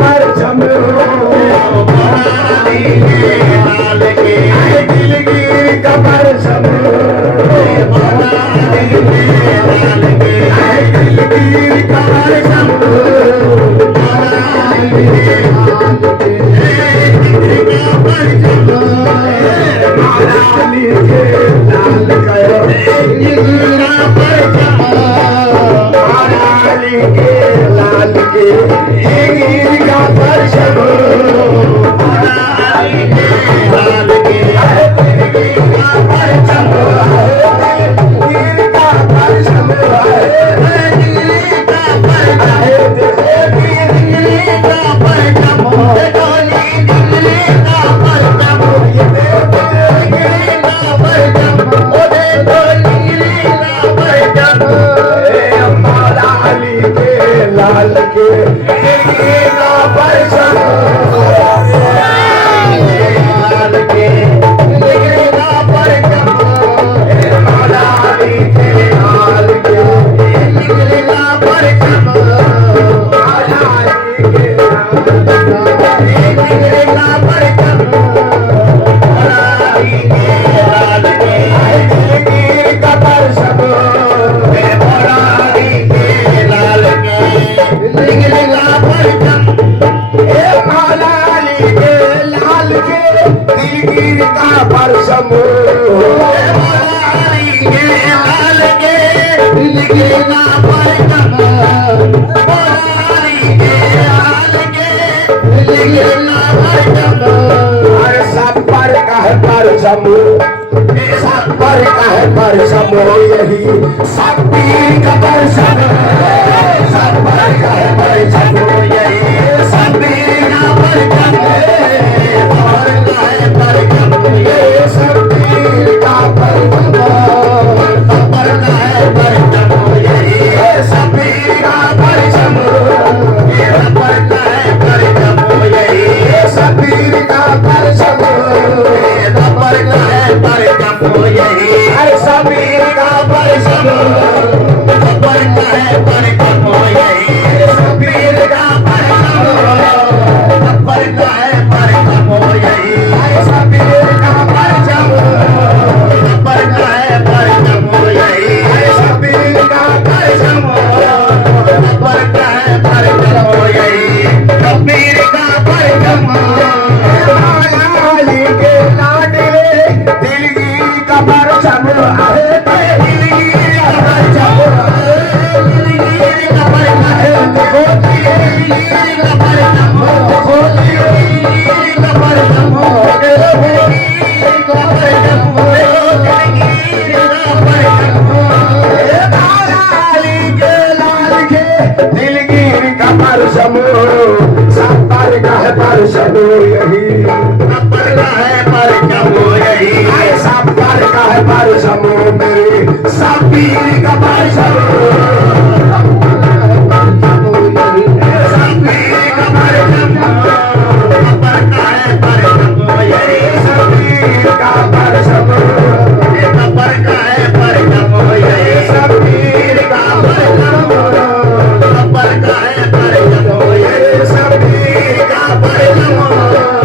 परचम दिलगीर का परचम दिलगीर का परचम लाल करो लाल के गिर का परचम लाल के लाल के परचम लाल के परचम लाली के लाल के परचम दिलगीर का परचम लाल के दिलगीर का परचम लाल के दिलगीर का परचम अरे सब पर का है परचम सब पर का है परचम यही सब पीर का परचम सब पर का है परचम यही सब पीर का परचम ये सब पीर का परचम ये सब पीर का परचम ये सब पीर का परचम ऐसा पीर का परचम पीर का परचम यही सब पर का है परचम मेरे सब पीर का परचम सब पीर का परचम सब पीर का परचम सब पीर का परचम सब पीर का परचम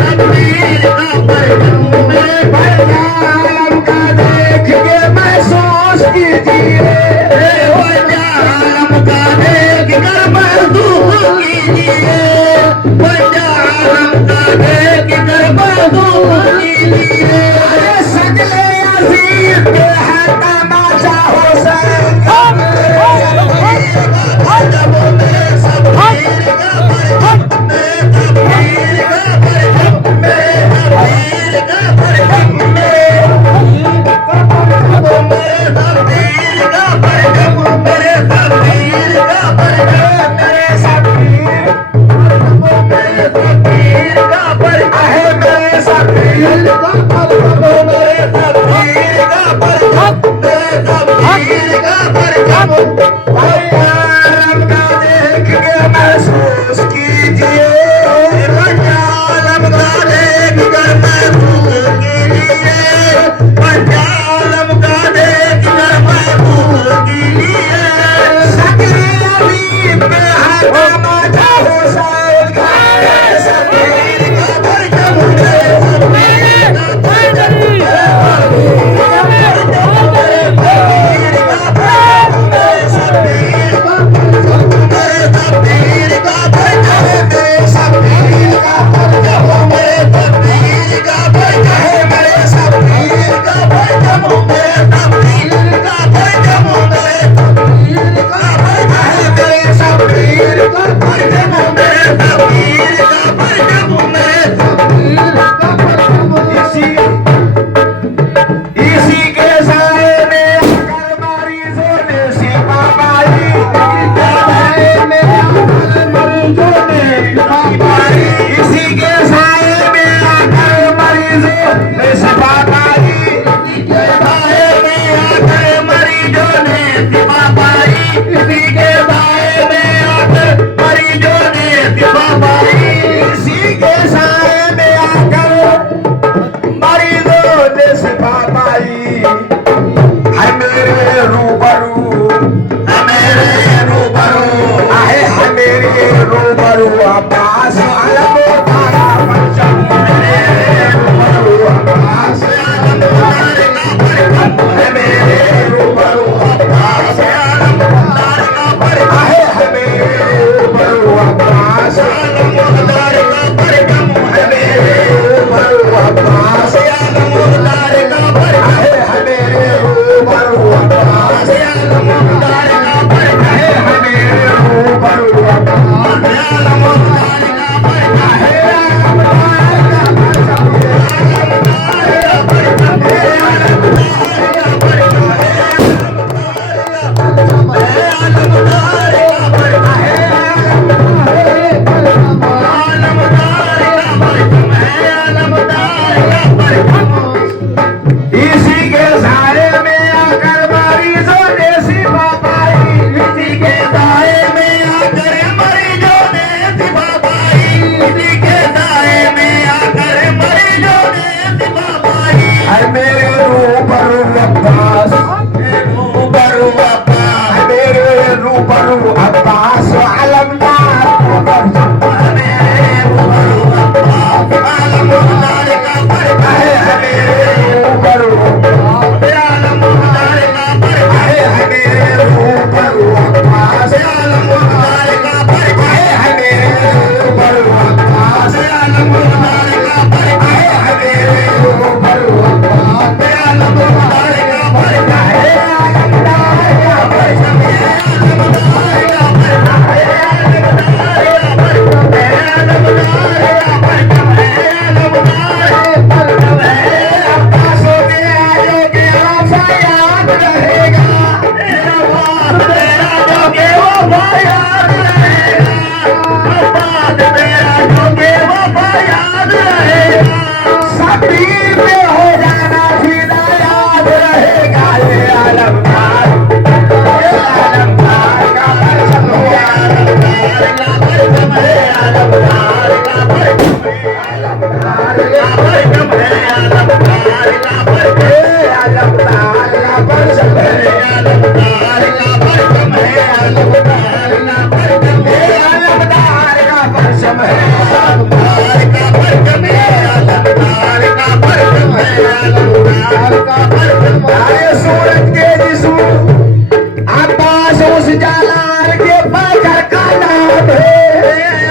तकदीर का परचम में भर जालम का देख के महसूस कीजिए वो जालम का देख कर महसूस कीजिए वो जालम का देख कर महसूस कीजिए सजले अजीज के है तमाशा हुसैन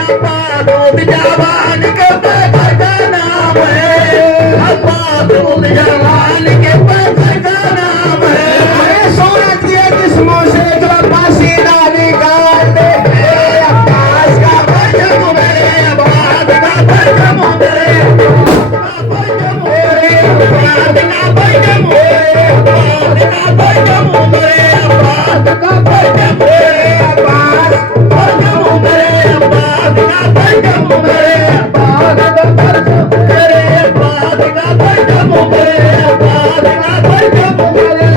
दूध जवान के पैकर का नाम है, अब्बा दूध जवान के पैकर का नाम है। अरे सूरज के जिस्मों से जो पसीना निकालते हैं, अब्बास का परचम मेरे अब्बास का परचम मेरे अब्बास का परचम मेरे अब्बास का परचम मेरे अब्बास का परचम मेरे अब्बास परचम मेरे अब्बास का परचम मेरे अब्बास का परचम मेरे अब्बास का परचम मेरे अब्बास का परचम मेरे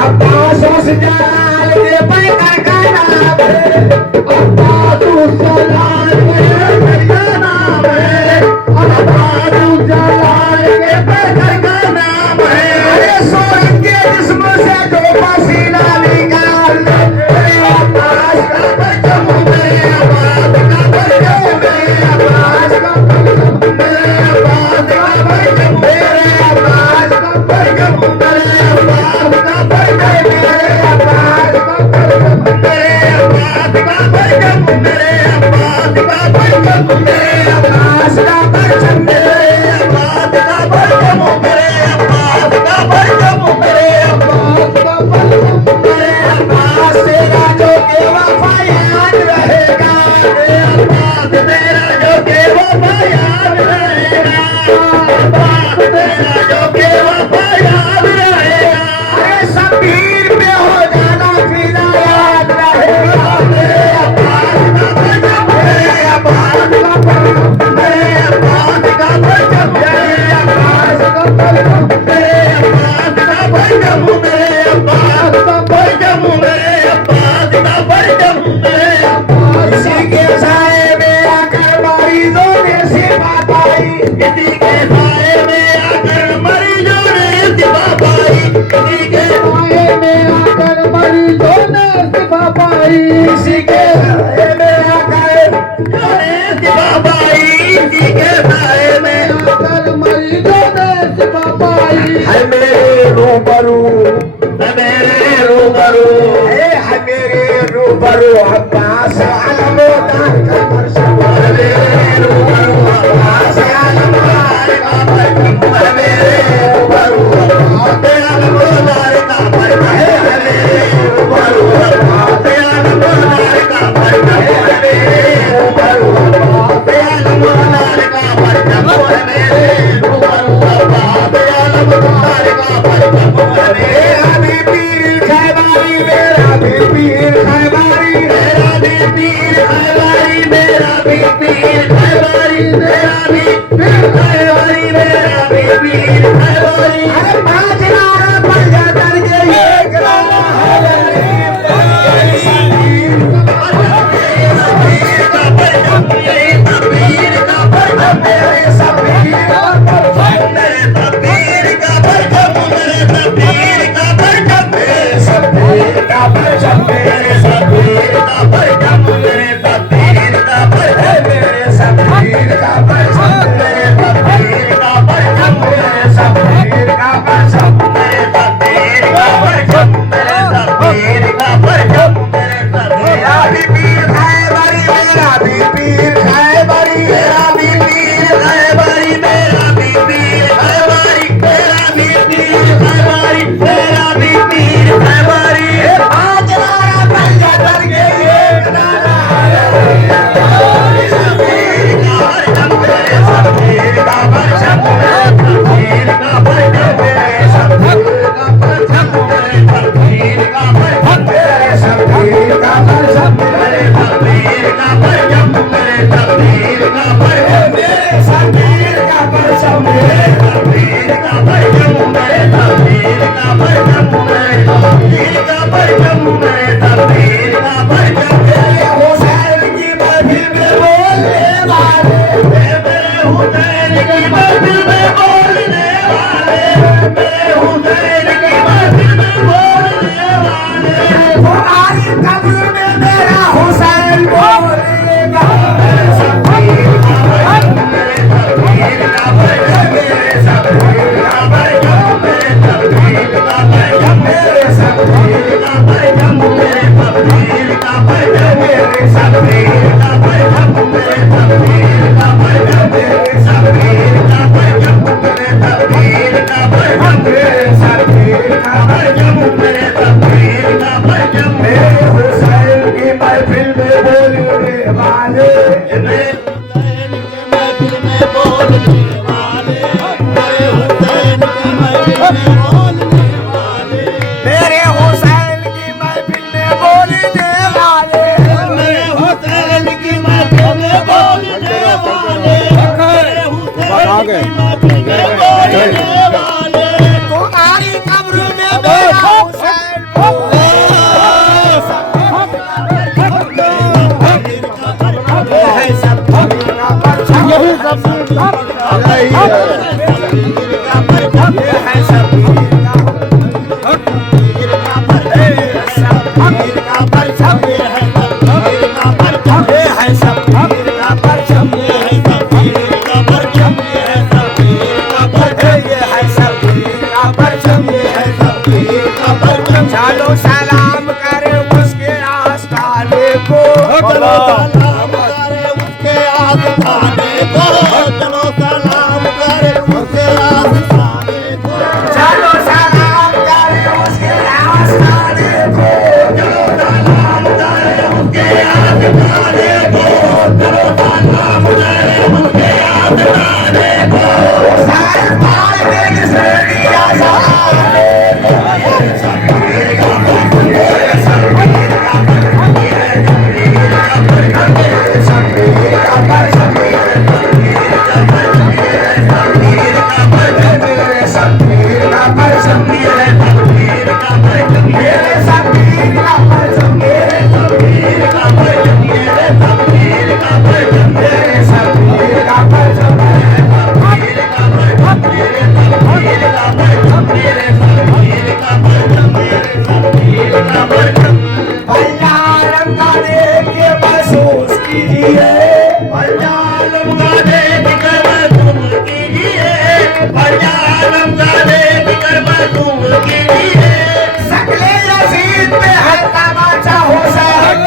अब्बास उस जलाल के पैकर का नाम है, अब्बास उस जलाल के पैकर का नाम है, अब्बास उस जलाल के पैकर का नाम है। अरे सूरज के जिस्म से जो पसीना निकालते हैं, अब्बास का परचम मेरे अब्बास का परचम मेरे अब्बास का परचम मेरे अब्बास का परचम मेरे अब्बास का परचम मेरे अब्बास का परचम मेरे अब्बास का परचम मेरे अब्बास का परचम मेरे अब्बास का परचम मेरे अब्बास का परचम मेरे अब्बास का परचम मेरे अब्बास का परचम मेरे अब्बास का परचम मेरे अब्बास तेरा जो के वफा याद रहेगा, मेरे अब्बास तेरा जो के वफा याद रहेगा, अब्बास तेरा जो के वफा याद रहेगा। अरे शबीर पे हो जाना फिदा याद रहेगा, मेरे अब्बास का परचम मेरे अब्बास का परचम मेरे अब्बास का परचम मेरे अब्बास का परचम मेरे अब्बास का परचम मेरे अब्बास का परचम मेरे अब्बास का परचम मेरे अब्बास। इसी के साए में आकर मरीजों ने शिफा पाई, इसी के साए में आकर मरीजों ने शिफा पाई, इसी के साए में आकर मरीजों ने शिफा पाई, इसी के साए में आकर शिफा पाई, इसी के साए में आकर मरीजों ने शिफा पाई। है मेरे रूबरू, है मेरे रूबरू, है मेरे रूबरू अब्बास आलमदार का परचम, है मेरे रूबरू अब्बास आलमदार का परचम, है मेरे रूबरू अब्बास आलमदार का परचम, है मेरे रूबरू अब्बास आलमदार का परचम, है मेरे रूबरू अब्बास आलमदार का परचम, है मेरे रूबरू अब्बास आलमदार का परचम। मेरा भी पीर खैबारी, मेरा भी पीर खैबारी, मेरा भी पीर खैबारी, मेरा भी पीर खैबारी, मेरा भी पीर खैबारी, मेरा भी पीर खैबारी। अरे पाँच नारा पर जाकर के एक नारा है शबीर का परचम, यही शबीर का परचम, मेरे शबीर का परचम, मेरे शबीर का परचम, मेरे शबीर का परचम, मेरे शबीर का परचम, मेरे शबीर का परचम, मेरे शबीर का परचम, मेरे शबीर का परचम, मेरे वाले मेरे हुसैन की महफिल में बोलने वाले मेरे हुसैन की महफिल में बोलने वाले तुम्हारी कब्र में मेरा हुसैन यही सब चलो सलाम करे उसके आस्थाने को चलो सलाम करे उसके आस्थाने को चलो सलाम करे उसके आस्थाने को चलो सलाम करे उसके आस्थाने को चलो सलाम करे उसके आस्थाने को चलो सलाम करे उसके आस्थाने को सारे भाई देख से दिया सहारे सकले यजीद पे है तमाचा हुसैन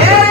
मेरे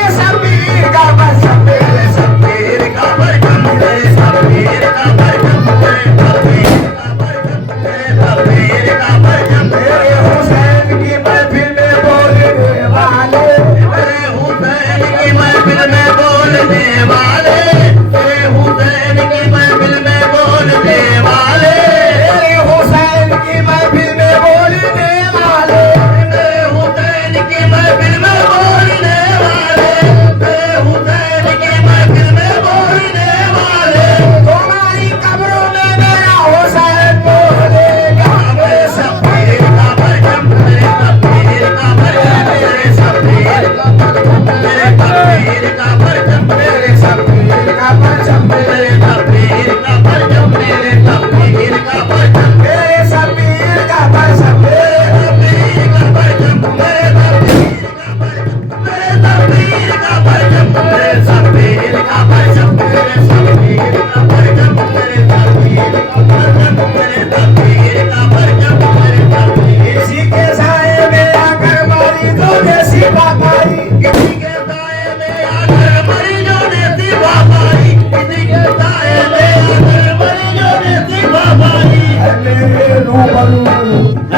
करूं